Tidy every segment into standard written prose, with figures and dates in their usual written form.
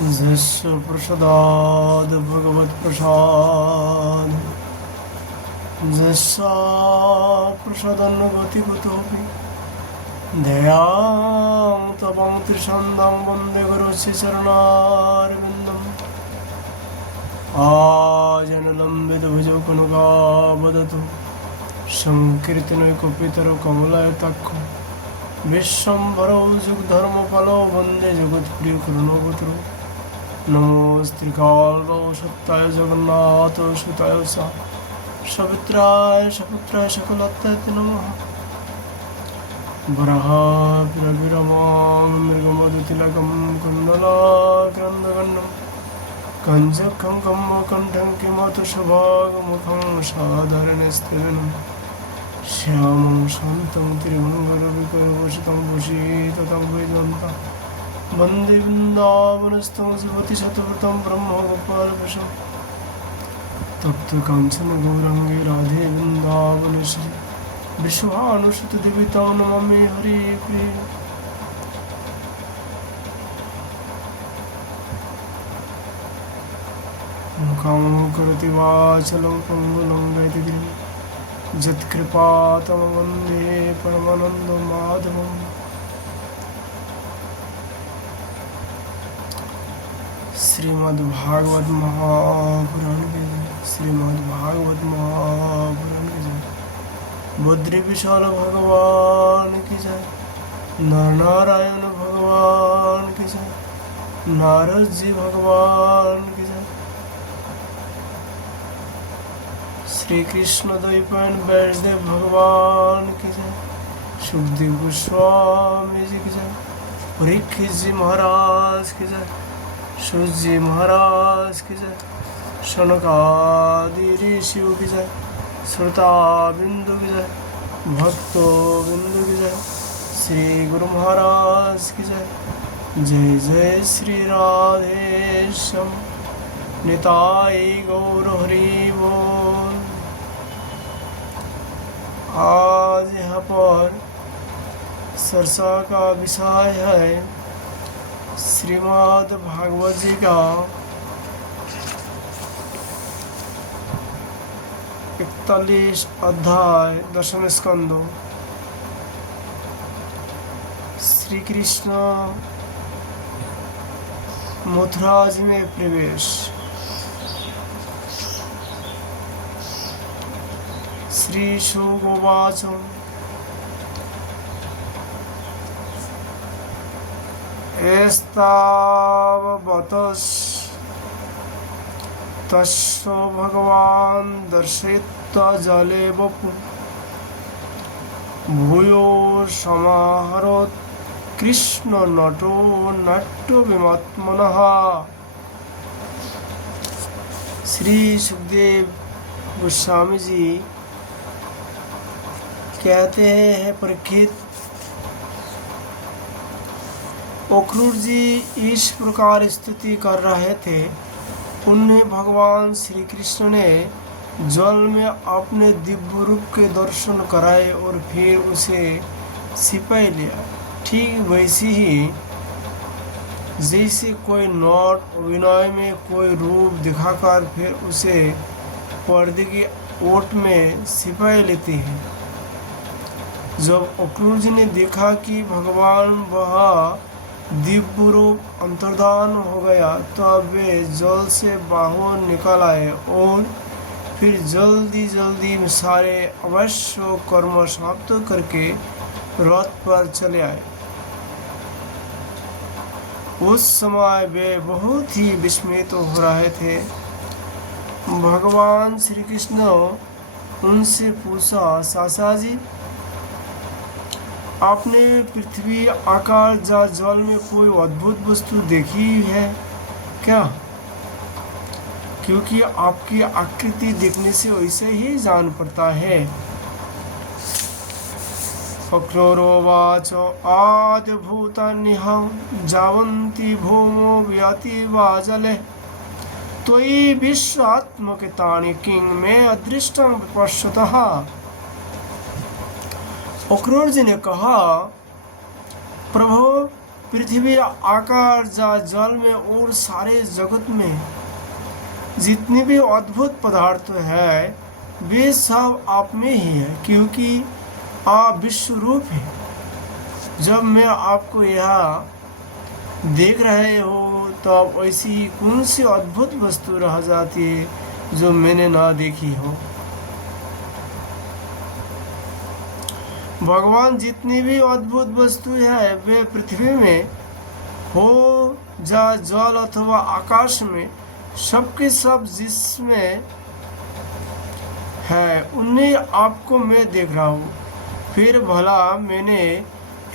यस्य प्रसादाद् भगवत्प्रसाद यस्य प्रसादन्नगति कुतोऽपि दयां तपं त्रिशन्दां वन्दे गुरुस्य चरणारविन्दम् आजनलम्बितभुजौ कनुकावदतु संकीर्तनैकपितरौ कमलायताक्षौ विश्वम्भरौ जुगधर्मफलौ वन्दे जगत्प्रियकरुणोपतरौ नमोऽस्त्रिकालौ सत्याय जगन्नाथ सुताय सवित्राय सपुत्राय सकलत्ताय नमः वराहमिरविरमां मृगमदतिलकं कुन्दलाक्रन्दगण्डं कञ्जकङ्कं कण्ठं किमतुषभागमुखं साधारणस्तेनं श्यामं शान्तं त्रिभुवनगुरुविकरभूषितं भूषितं वैजयन्तं वन्दे वृन्दावनस्थं शिवतिशतव्रतं ब्रह्मगोपालभूषं तप्तकाञ्चन गौराङ्गे राधे वृन्दावनेश्वरी विश्वानुसुतदेवितां नमामि हरिप्रिये। मूकं करोति वाचालं पङ्गुलं वैदगिरिं यत्कृपातं वन्दे परमानन्दमाधवम्। श्रीमद्भागवत महापुराण के श्रीमद्भागवत महापुराण की जय। बुद्धि विशाल भगवान की जय। नारायण भगवान की जय। नारद जी भगवान की जय। श्री कृष्ण द्वैपायन वैष्णव भगवान की जय। सुखदेव गोस्वामी जी की जय। परीक्षित जी महाराज की जय। सूत जी महाराज की जय। शनकादि ऋषियों की जय। श्रोता बिंदु की जय। भक्तो बिंदु की जय। श्री गुरु महाराज की जय। जय जय श्री राधेश्याम निताय गौर हरि बोल। आज यहाँ पर चर्चा का विषय है श्रीमद् भागवत जी का 41 अध्याय दशम स्कंद। श्री कृष्ण मथुरा जी में प्रवेश। श्री शुक उवाच तस्य भगवान् दर्शयित्वा जले वपु भूयो समाहरोत् कृष्ण नटो नाट्यविमात्मनः। श्री सुखदेव गोस्वामी जी कहते हैं, परीक्षित, अक्रूर जी इस प्रकार स्तुति कर रहे थे। उन्हें भगवान श्री कृष्ण ने जल में अपने दिव्य रूप के दर्शन कराए और फिर उसे छिपा लिया। ठीक वैसे ही जैसे कोई नट अभिनय में कोई रूप दिखाकर फिर उसे पर्दे की ओट में छिपा लेती है। जब अक्रूर जी ने देखा कि भगवान वह दिव्य रूप अंतर्धान हो गया, तो अब वे जल से बाहर निकल आए और फिर जल्दी जल्दी में सारे अवश्य कर्म समाप्त करके रथ पर चले आए। उस समय वे बहुत ही विस्मित हो रहे थे। भगवान श्री कृष्ण उनसे पूछा, चाचा जी, आपने पृथ्वी, आकाश या जल में कोई अद्भुत वस्तु देखी है क्या? क्योंकि आपकी आकृति देखने से वैसे ही जान पड़ता है। अक्रूरोवाच आदिभूतान्यः जावन्ति भूमौ व्याति वा जले त्वयि विश्वात्मकतानि किं मे अदृष्टं विपश्यतः। अक्रूर जी ने कहा, प्रभु, पृथ्वी, आकाश, जल में और सारे जगत में जितने भी अद्भुत पदार्थ है वे सब आप में ही है, क्योंकि आप विश्व रूप है। जब मैं आपको यहाँ देख रहे हो तब तो ऐसी ही कौन सी अद्भुत वस्तु रह जाती है जो मैंने ना देखी हो। भगवान जितनी भी अद्भुत वस्तु है वे पृथ्वी में हो या जल अथवा आकाश में, सबके सब जिसमें है उन्हें आपको मैं देख रहा हूँ। फिर भला मैंने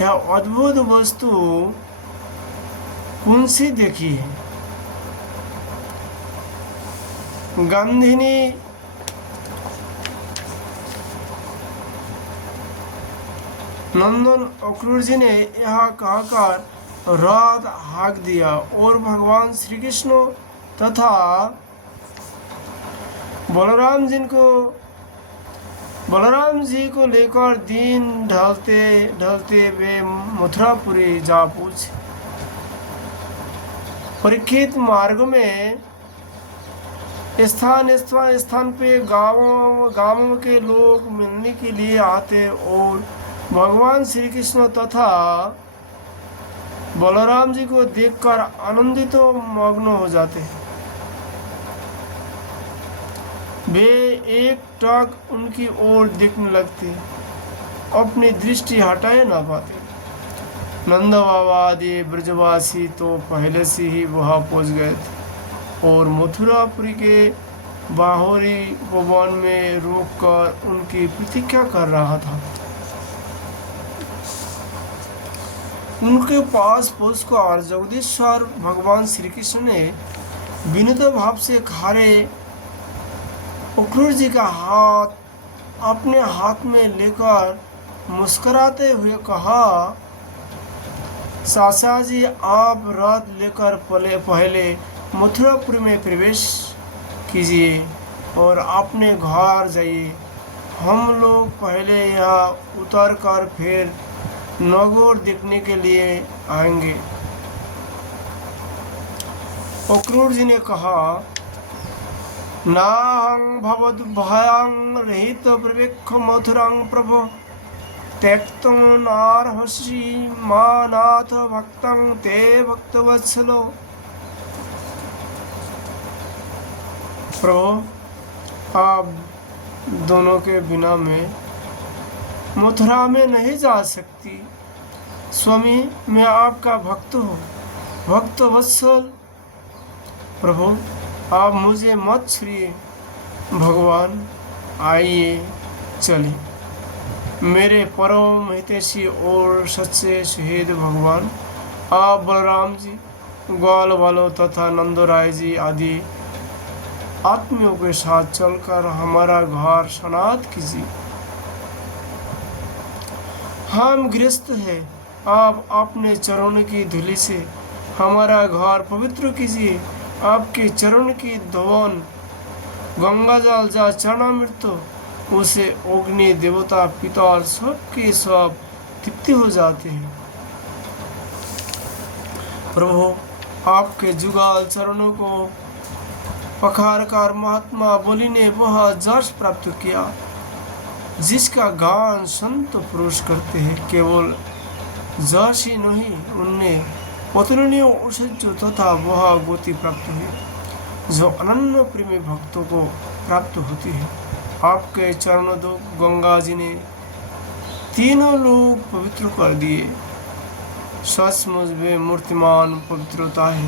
यह अद्भुत वस्तु कौन सी देखी है? गांधिनी नंदन अक्रूर जी ने यह कहकर रथ हाँक दिया और भगवान श्री कृष्ण तथा बलराम जी को लेकर दिन ढलते ढलते वे मथुरापुरी जा पहुंचे। परीक्षित मार्ग में स्थान पे गांवों के लोग मिलने के लिए आते और भगवान श्री कृष्ण तथा बलराम जी को देखकर आनंदित मग्न हो जाते हैं। वे एक टक उनकी ओर देखने लगते, अपनी दृष्टि हटाए ना पाते। नंद बाबा आदि ब्रजवासी तो पहले से ही वहां पहुंच गए थे और मथुरापुरी के बाहरी भवन में रुककर उनकी प्रतीक्षा कर रहा था। उनके पास पहुंचकर जगदीश्वर भगवान श्री कृष्ण ने विनीत भाव से खड़े अक्रूर जी का हाथ अपने हाथ में लेकर मुस्कुराते हुए कहा, चाचा जी आप रथ लेकर पहले मथुरापुर में प्रवेश कीजिए और अपने घर जाइए। हम लोग पहले यहाँ उतर कर फिर नागौर देखने के लिए आएंगे। अक्रूर जी ने कहा, नाहं भवद भयं रहित प्रवेक्ष मथुरां प्रभो त्यक्तं नार्हसि मानाथ भक्तं ते भक्तवत्सलो। प्रभु आप दोनों के बिना मैं मथुरा में नहीं जा सकती। स्वामी मैं आपका भक्त हूँ, भक्त वत्सल। प्रभु आप मुझे मत छुइए। भगवान आइए चले। मेरे परम हितैषी और सच्चे शहीद भगवान आप बलराम जी, ग्वाल वालों तथा नंदराय जी आदि आत्मियों के साथ चलकर हमारा घर सनात कीजिए। हम गृहस्थ हैं, आप अपने चरण की धूलि से हमारा घर पवित्र कीजिए। आपके चरण की धोवन गंगा जल जा चरणामृत उसे अग्नि देवता पितर सब के सब तृप्ति हो जाते हैं। प्रभु आपके जुगाल चरणों को पखार कर महात्मा बोली ने वह जश प्राप्त किया जिसका गान संत पुरुष करते हैं। केवल जश ही नहीं, उनने पत्नियों औषधि तथा वह गति प्राप्त हुई जो अनन्य प्रेमी भक्तों को प्राप्त होती है। आपके चरणों दो गंगा जी ने तीनों लोग पवित्र कर दिए। सचमुच वे मूर्तिमान पवित्रता है।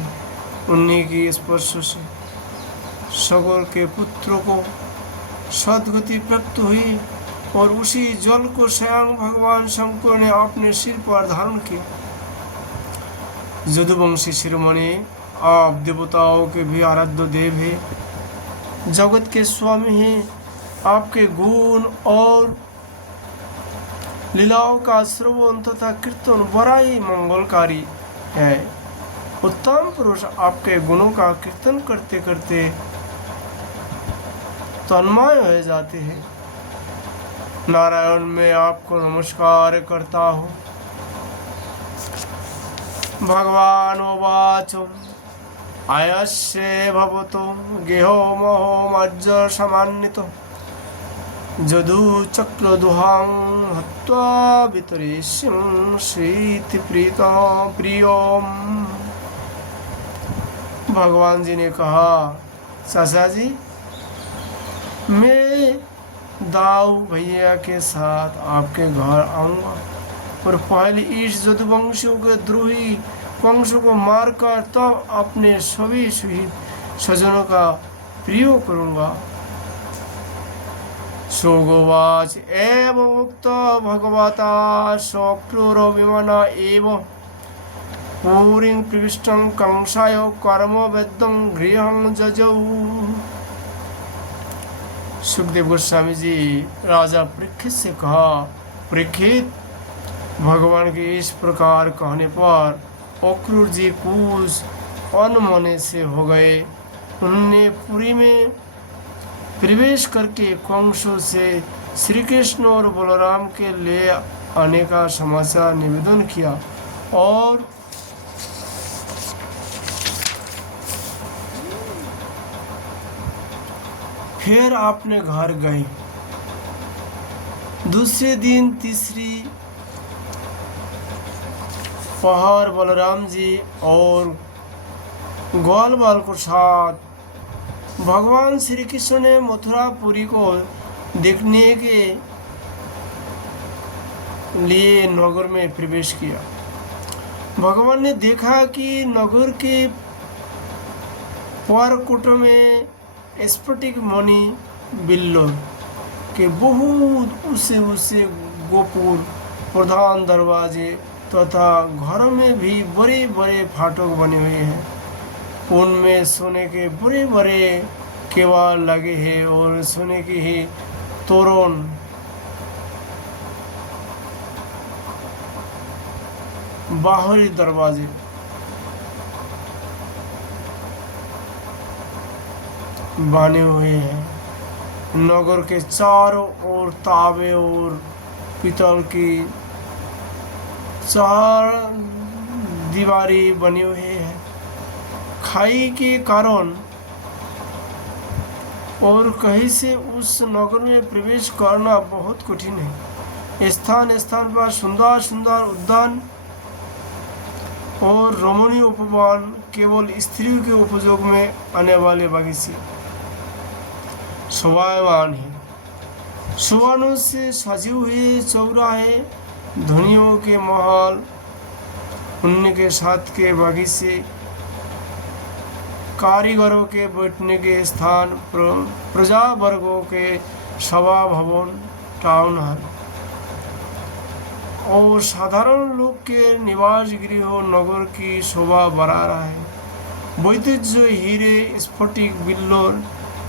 उन्हीं की स्पर्श से सगौर के पुत्रों को सदगति प्राप्त हुई और उसी जल को स्वयं भगवान शंकर ने अपने सिर पर धारण किया। यदुवंशी शिरोमणि आप देवताओं के भी आराध्य देव हैं, जगत के स्वामी हैं। आपके गुण और लीलाओं का श्रवण तथा कीर्तन बड़ा ही मंगलकारी है। उत्तम पुरुष आपके गुणों का कीर्तन करते करते तन्मय हो जाते हैं। नारायण मैं आपको नमस्कार करता हूँ। भगवानुवाच आयस्य भवतो गेहो मोहो मज्ज समान्वितो जदुचक्रदुहां हत्वा वितरेष्यं श्रीति प्रियम। भगवान जी ने कहा, चाचा जी, मैं दाऊ भैया के साथ आपके घर आऊँगा और पहले इस जदुवंशियों के द्रोही वंशों को मारकर तब अपने सभी शहीद स्वजनों का प्रयोग करूँगा। सोगोवाच एवं मुक्त भगवता शक्रुर विमान एवं पूरिं प्रविष्टं कंसाय कर्म वेदं गृहं जजौ। सुखदेव गोस्वामी जी राजा परीक्षित से कहा, परीक्षित, भगवान के इस प्रकार कहने पर अक्रूर जी कुछ अनमने से हो गए। उन्होंने पुरी में प्रवेश करके कंसों से श्री कृष्ण और बलराम के ले आने का समाचार निवेदन किया और फिर अपने घर गए। दूसरे दिन तीसरी पहर बलराम जी और ग्वाल बाल को साथ भगवान श्री कृष्ण ने मथुरापुरी को देखने के लिए नगर में प्रवेश किया। भगवान ने देखा कि नगर के परकुट में स्फटिक मणि बिल्लो के बहुत ऊंचे गोपुर, प्रधान दरवाजे तथा घरों में भी बड़े बड़े फाटक बने हुए हैं। उनमें सोने के बड़े बड़े केवाड़ लगे हैं और सोने के ही तोरण बाहरी दरवाजे बने हुए हैं। नगर के चारों ओर तांबे और पीतल की चार दीवारी बनी हुई है। खाई के कारण और कहीं से उस नगर में प्रवेश करना बहुत कठिन है। स्थान स्थान पर सुंदर सुंदर उद्यान और रमणीय उपवन केवल स्त्रियों के उपयोग में आने वाले बगीचे शोभायमान है। सुवर्णों से सजे हुए चौराहे, धनियों के महल, उनके साथ के बगीचे, कारीगरों के बैठने के स्थान, प्रजा वर्गों के सभा भवन, टाउन हॉल और साधारण लोग के निवास गृह नगर की शोभा बढ़ा रहा है। वैदुज्य हीरे, स्फटिक, बिल्लोर,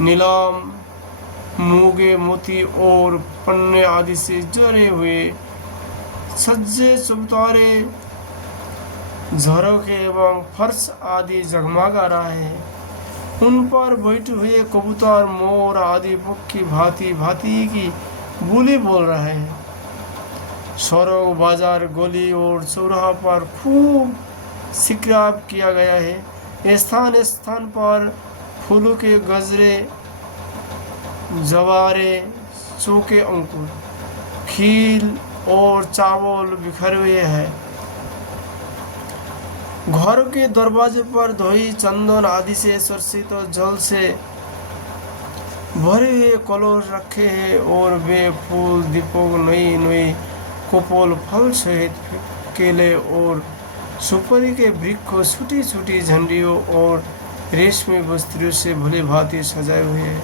नीलम, मूंगे, मोती और पन्ने आदि से जड़े हुए सज्जे, चबूतरे, झरोखे एवं फर्श आदि जगमगा रहा है। उन पर बैठे हुए कबूतर, मोर आदि पक्षी भांति भांति की बोली बोल रहे हैं। सड़क, बाजार, गली और चौराहा पर खूब शिक्राब किया गया है। स्थान स्थान पर फूलों के गजरे, जवारे, चौके, अंकुर, खील और चावल बिखरे हुए हैं। घर के दरवाजे पर दही, चंदन आदि से सरसित जल से भरे हुए कलश रखे हैं और वे फूल, दीपक, नई नई कपोल फल सहित केले और सुपारी के वृक्ष छोटी छोटी झंडियों और रेशमी वस्त्रों से भली भांति सजाए हुए हैं।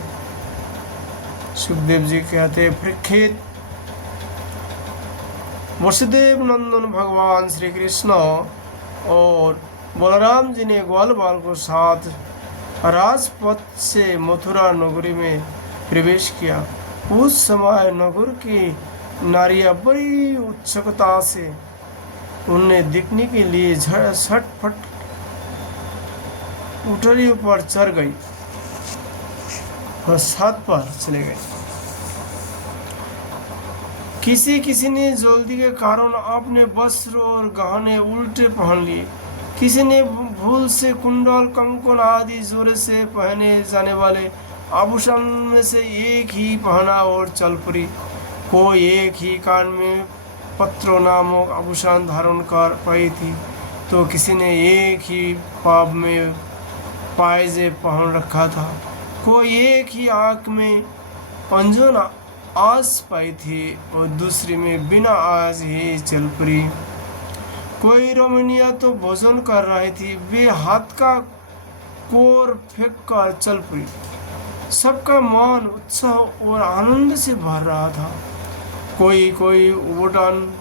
सुखदेव जी कहते, परीक्षित, वसुदेव नंदन भगवान श्री कृष्ण और बलराम जी ने ग्वाल बाल को साथ राजपथ से मथुरा नगरी में प्रवेश किया। उस समय नगर की नारियां बड़ी उत्सुकता से उन्हें देखने के लिए झटपट उठरियों पर चढ़ गई और छत पर चले गए। किसी किसी ने जल्दी के कारण अपने वस्त्र और गहने उल्टे पहन लिए किसी ने भूल से कुंडल, कंकन आदि जोर से पहने जाने वाले आभूषण में से एक ही पहना और चल पड़ी। कोई एक ही कान में पत्रों नामक आभूषण धारण कर पाई थी, तो किसी ने एक ही पाव में पायजे पहन रखा था। कोई एक ही आँख में अंजन आस पाई थी और दूसरी में बिना आज ही चल पड़ी। कोई रमणिया तो भोजन कर रही थी, वे हाथ का कोर फेंक कर चल पड़ी। सबका मन उत्साह और आनंद से भर रहा था। कोई कोई उबटन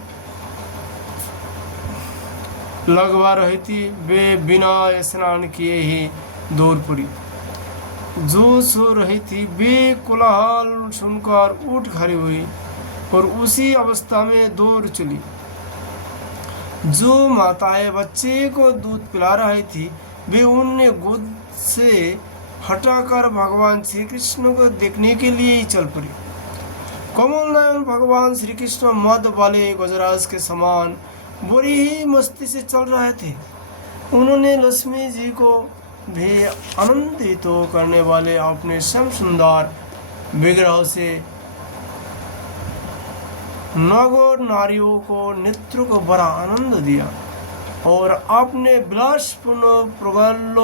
लगवा रही थी, वे बिना स्नान किए ही दौड़ पड़ी। जो सो रही थी वे कोलाहल सुनकर उठ खड़ी हुई और उसी अवस्था में दौड़ चली। जो माताएं बच्चे को दूध पिला रही थी, वे उन्हें गोद से हटाकर भगवान श्री कृष्ण को देखने के लिए ही चल पड़ी। कमल नयन भगवान श्री कृष्ण मद वाले गजराज के समान बड़ी ही मस्ती से चल रहे थे। उन्होंने लक्ष्मी जी को भी आनंदित करने वाले अपने श्याम सुंदर विग्रह से नगर नारियों को नेत्रों को बड़ा आनंद दिया और अपने विलासपूर्ण प्रगल्भ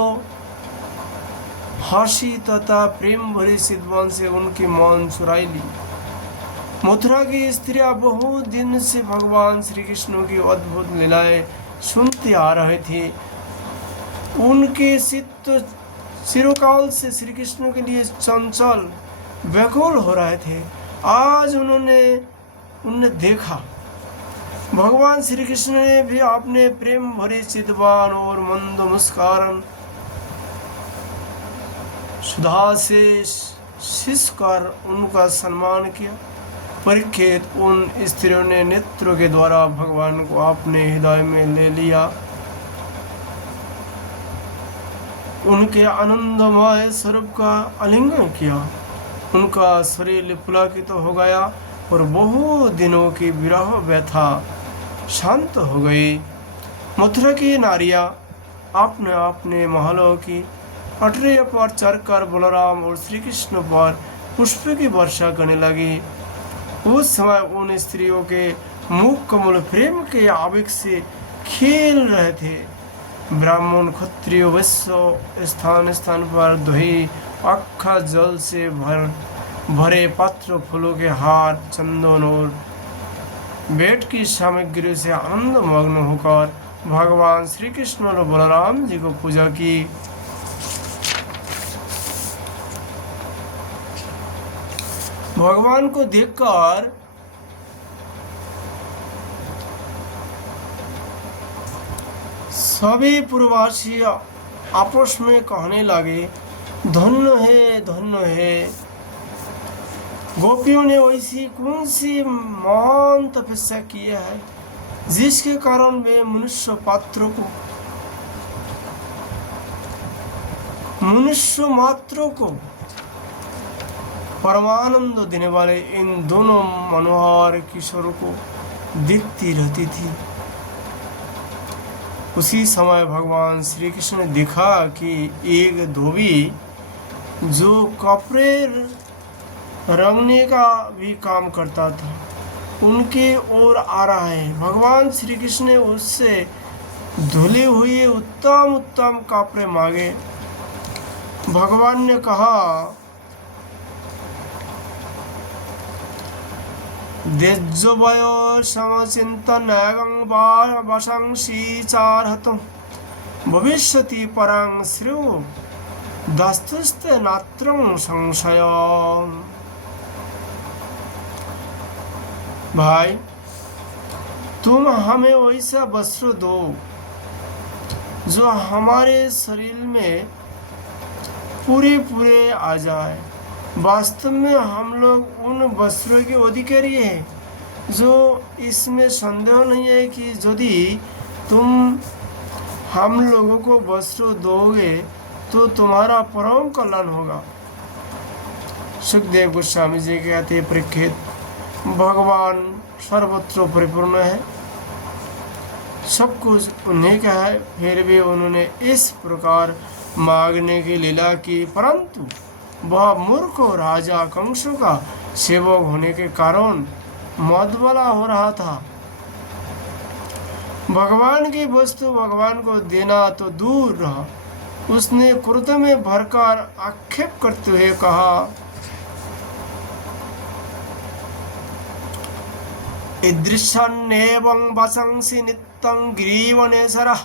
हंसी तथा प्रेम भरी सिद्धवन से उनकी मन चुराई ली। मथुरा की स्त्रियां बहुत दिन से भगवान श्री कृष्ण की अद्भुत लीलाएं सुनती आ रहे थे। उनके चित्त चिरकाल से श्री कृष्ण के लिए चंचल व्याकुल हो रहे थे। आज उन्हें देखा। भगवान श्री कृष्ण ने भी अपने प्रेम भरे चितवान और मंद मुस्कान सुधा से शीश कर उनका सम्मान किया। परीक्षित उन स्त्रियों ने नेत्रों के द्वारा भगवान को अपने हृदय में ले लिया। उनके आनंदमय स्वरूप का आलिंगन किया। उनका शरीर पुलकित हो गया और बहुत दिनों की विरह व्यथा शांत हो गई। मथुरा की नारियां अपने अपने महलों की अटरियों पर चढ़कर बलराम और श्री कृष्ण पर पुष्प की वर्षा करने लगी। उस समय उन स्त्रियों के मुख कमल प्रेम के आवेग से खेल रहे थे। ब्राह्मण, क्षत्रिय, वैश्य स्थान स्थान पर दही, अखा जल से भरे पात्र, फूलों के हार, चंदन और बेट की सामग्री से आनंद मग्न होकर भगवान श्री कृष्ण और बलराम जी को पूजा की। भगवान को देखकर सभी पूर्ववासी आपस में कहने लगे, धन्य है, धन्य है। गोपियों ने वैसी कौन सी महान तपस्या की है जिसके कारण वे मनुष्य मात्रों को परमानंद देने वाले इन दोनों मनोहर किशोरों को देखती रहती थी। उसी समय भगवान श्री कृष्ण ने देखा कि एक धोबी जो कपड़े रंगने का भी काम करता था उनके ओर आ रहा है। भगवान श्री कृष्ण ने उससे धुले हुए उत्तम उत्तम कपड़े मांगे। भगवान ने कहा, देज्जवयो समचिंतन वशंसी चारहतु भविष्यति परं श्रेयो दस्तुस्ते नात्रं संशय। भाई, तुम हमें वैसा वस्त्र दो जो हमारे शरीर में पूरे आ जाए। वास्तव में हम लोग उन वस्त्रों के अधिकारी हैं। जो इसमें संदेह नहीं है कि यदि तुम हम लोगों को वस्त्र दोगे तो तुम्हारा परम कल्याण होगा। सुखदेव गोस्वामी जी कहते हैं, परीक्षित, भगवान सर्वत्र परिपूर्ण है। सब कुछ उन्हें का है, फिर भी उन्होंने इस प्रकार मांगने की लीला की, परंतु वह मूर्ख राजा कंस का सेवक होने के कारण मदवाला हो रहा था। भगवान की वस्तु भगवान को देना तो दूर रहा, उसने क्रोध में भरकर आक्षेप करते हुए कहा, ईदृशन्नेवं वशंसि नित्यं गिरिवनेश्वरः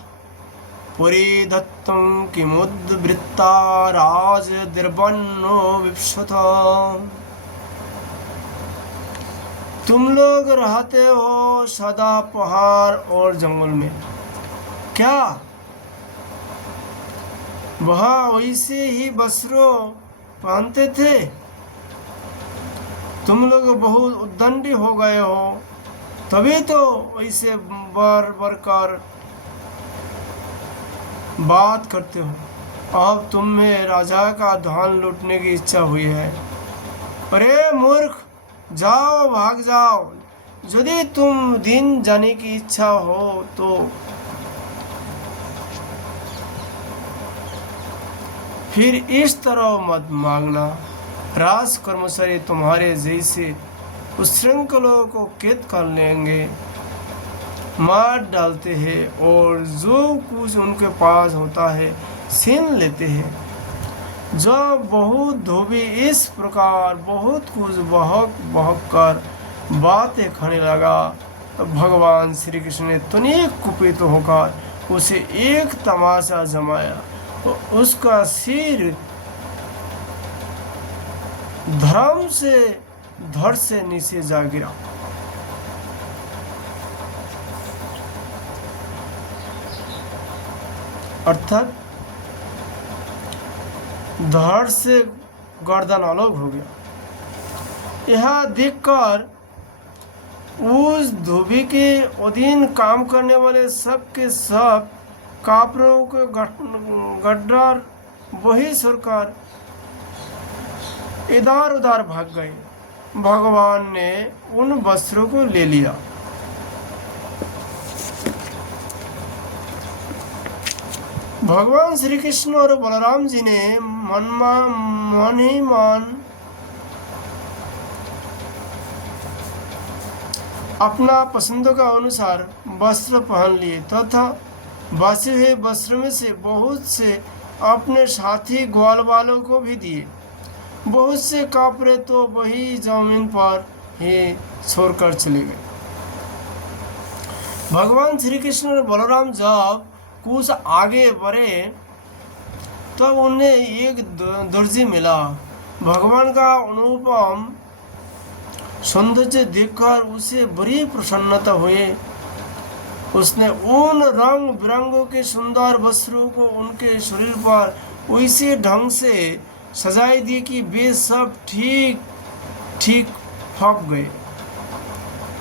परिधत्तं किमुद्वृत्ता राजदिर्वन्नो विप्सुत। तुम लोग रहते हो सदा पहाड़ और जंगल में, क्या वह वैसे ही वस्त्रों पहनते थे? तुम लोग बहुत उद्दंडी हो गए हो, तभी तो वैसे बर कर बात करते हो। अब तुम में राजा का धन लूटने की इच्छा हुई है। अरे मूर्ख, जाओ, भाग जाओ। यदि तुम दिन जाने की इच्छा हो तो फिर इस तरह मत मांगना। राज कर्मचारी तुम्हारे जैसे उच्छृंखलों को कैद कर लेंगे, मार डालते हैं और जो कुछ उनके पास होता है छीन लेते हैं। जब बहुत धोबी इस प्रकार बहुत कुछ बहक कर बातें करने लगा, तो भगवान श्री कृष्ण ने तनिक कुपित होकर उसे एक तमाचा जमाया और उसका सिर धर्म से धड़ से नीचे जा गिरा। अर्थात धड़ से गर्दन अलग हो गया। यह देखकर उस धोबी के अधीन काम करने वाले सब के सब कापरों के गड्ढर वही सरकार इधर उधर भाग गए। भगवान ने उन वस्त्रों को ले लिया। भगवान श्री कृष्ण और बलराम जी ने मन ही मन अपना पसंद का अनुसार वस्त्र पहन लिए तथा बासे हुए वस्त्र में से बहुत से अपने साथी ग्वाल वालों को भी दिए। बहुत से कापरे तो वही जमीन पर ही छोड़कर चले गए। भगवान श्री कृष्ण और बलराम जब कुछ आगे बढ़े तब उन्हें एक दर्जी मिला। भगवान का अनुपम सौंदर्य देखकर उसे बड़ी प्रसन्नता हुई। उसने उन रंग बिरंगों के सुंदर वस्त्रों को उनके शरीर पर उसी ढंग से सजाई दी कि वे सब ठीक ठीक फप गए।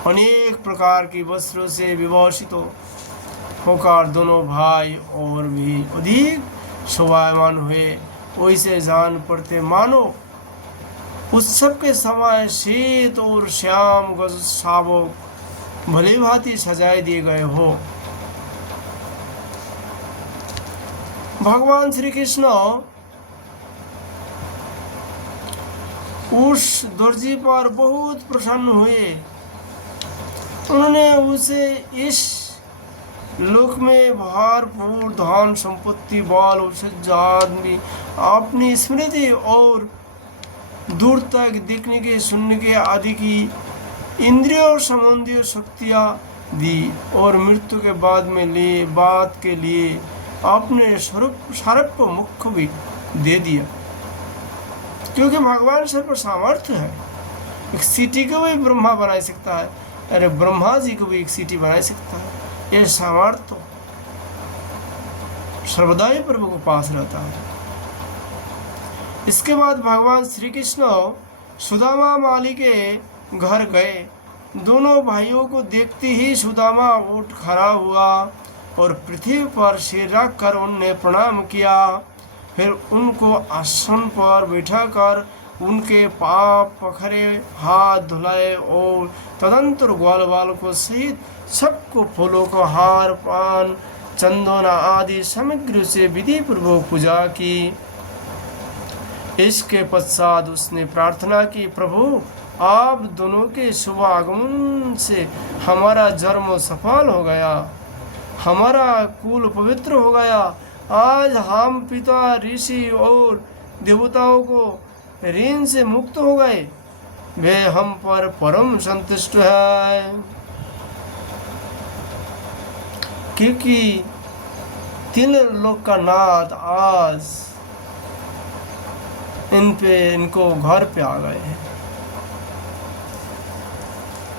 अनेक प्रकार की वस्त्रों से विभूषित होकर दोनों भाई और भी अधिक शोभायमान हुए। वैसे जान पड़ते मानो उत्सव के समय शीत और श्याम गज शावक भली भांति सजाए दिए गए हो। भगवान श्री कृष्ण उस दर्जी पर बहुत प्रसन्न हुए। उन्होंने उसे इस लोक में भरपूर धन संपत्ति बाल और आदमी अपनी स्मृति और दूर तक देखने के सुनने के आदि की इंद्रियों और संबंधी शक्तियाँ दी और मृत्यु के बाद में लिए बात के लिए अपने सर्व मुख्य भी दे दिया। क्योंकि भगवान सर्व सामर्थ्य है, एक सिटी को भी ब्रह्मा बना सकता है, अरे ब्रह्मा जी को भी एक सिटी बना सकता है। ये सामर्थ्य सर्वदा ही प्रभु को पास रहता है। इसके बाद भगवान श्री कृष्ण सुदामा माली के घर गए। दोनों भाइयों को देखते ही सुदामा उठ खड़ा हुआ और पृथ्वी पर सिर रख कर उन्हें प्रणाम किया। फिर उनको आसन पर बैठाकर उनके पाप पखरे, हाथ धुलाए और तदंतर ग्वाल बालकों सहित सबको फूलों को हार, पान, चंदन आदि सामग्री से विधि पूर्वक पूजा की। इसके पश्चात उसने प्रार्थना की, प्रभु आप दोनों के शुभ आगमन से हमारा जन्म सफल हो गया, हमारा कुल पवित्र हो गया। आज हम पिता, ऋषि और देवताओं को ऋण से मुक्त हो गए, वे हम पर परम संतुष्ट है, क्योंकि तीन लोक का नाथ आज इनको घर पे आ गए हैं।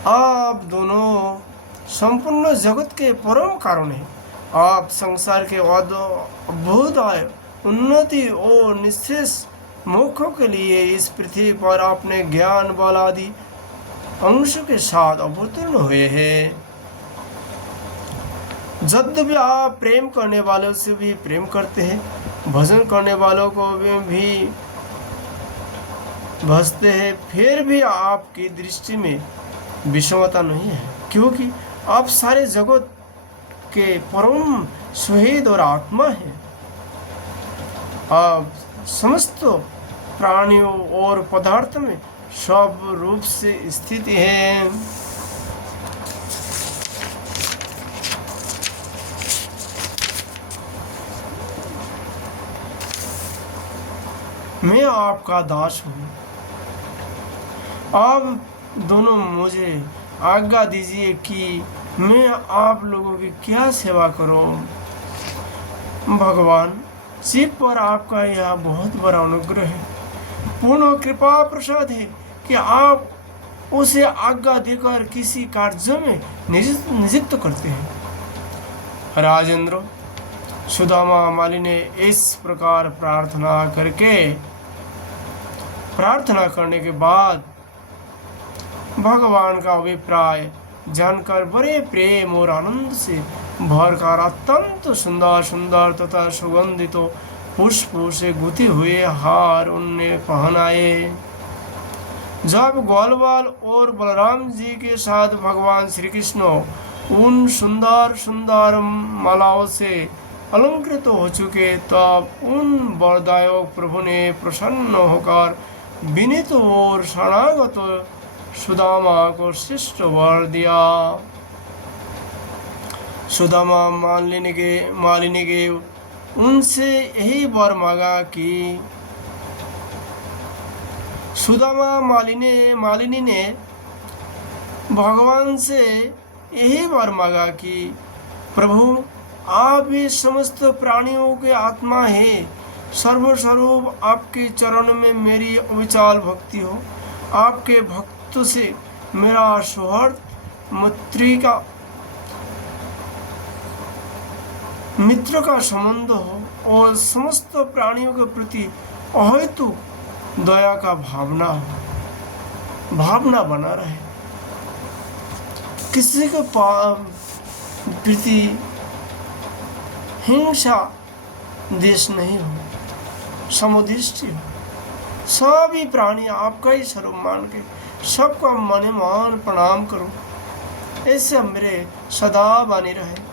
आप दोनों संपूर्ण जगत के परम कारण हैं। आप संसार के अद्भुत उन्नति और निश्चेष मोक्षों के लिए इस पृथ्वी पर अपने ज्ञान बल आदि अंश के साथ अवतीर्ण हुए हैं। यद्यपि आप प्रेम करने वालों से भी प्रेम करते हैं, भजन करने वालों को भी भजते हैं, फिर भी आपकी दृष्टि में विषमता नहीं है, क्योंकि आप सारे जगत के परम सुहृद और आत्मा हैं। आप समस्त प्राणियों और पदार्थ में सब रूप से स्थित हैं। मैं आपका दास हूँ। आप दोनों मुझे आज्ञा दीजिए कि मैं आप लोगों की क्या सेवा करूं। भगवान शिव पर आपका यह बहुत बड़ा अनुग्रह है, पूर्ण कृपा प्रसाद है कि आप उसे आज्ञा देकर किसी कार्य में नियुक्त करते हैं। राजेंद्र, सुदामा माली ने इस प्रकार प्रार्थना करने के बाद भगवान का अभिप्राय जानकर बड़े प्रेम और आनंद से भरकर अत्यंत सुंदर सुंदर तथा सुगंधित पुष्पों से गुथे हुए हार उन्हें पहनाए। जब ग्वालवाल और बलराम जी के साथ भगवान श्री कृष्ण उन सुंदर सुंदर मालाओं से अलंकृत हो चुके, तब उन वरदायक प्रभु ने प्रसन्न होकर विनीत और शरणागत सुदामा को श्रेष्ठ वर दिया। सुदामा मालिनी के उनसे यही वर मांगा कि सुदामा मालिनी ने भगवान से यही वर मांगा कि प्रभु आप ही समस्त प्राणियों के आत्मा है, सर्वस्वरूप आपके चरण में मेरी अविचल भक्ति हो, आपके भक्तों से मेरा सौहार्द मित्र का संबंध हो और समस्त प्राणियों के प्रति अहेतु दया का भावना बना रहे, किसी के प्रति हिंसा देश नहीं हो, समुदृष्टि हो, सभी प्राणी आपका ही स्वरूप मान के सबका मन मान प्रणाम करो, ऐसे मेरे सदा बनी रहे।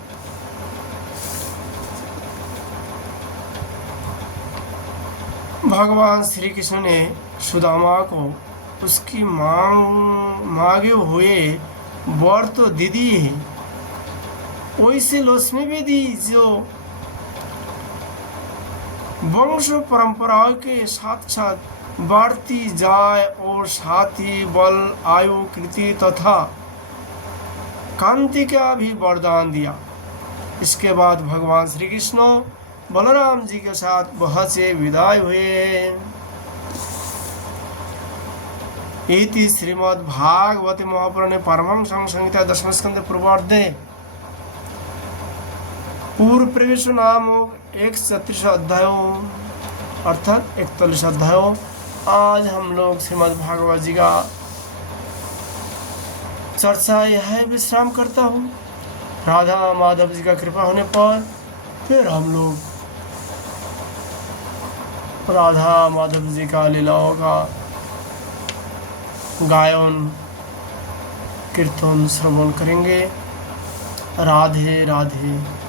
भगवान श्री कृष्ण ने सुदामा को उसकी मांगे हुए वर तो दे दिए है, वैसे लक्ष्मी भी दी जो वंश परंपरा के साथ साथ बढ़ती जाए और साथ ही बल, आयु, कृति तथा कांति का भी वरदान दिया। इसके बाद भगवान श्री कृष्ण बलराम जी के साथ वहां से विदाई हुए। इति श्रीमद् भागवते महापुराणे परमहंस संहिता 10वें स्कंद पूर्वार्धे पूर्व प्रवेश नामक 31 अध्यायों अर्थात 41 अध्यायों आज हम लोग श्रीमद् भागवत जी का चर्चा यह विश्राम करता हूँ। राधा माधव जी का कृपा होने पर फिर हम लोग राधा माधव जी का लीलाओं का गायन कीर्तन श्रवण करेंगे। राधे राधे।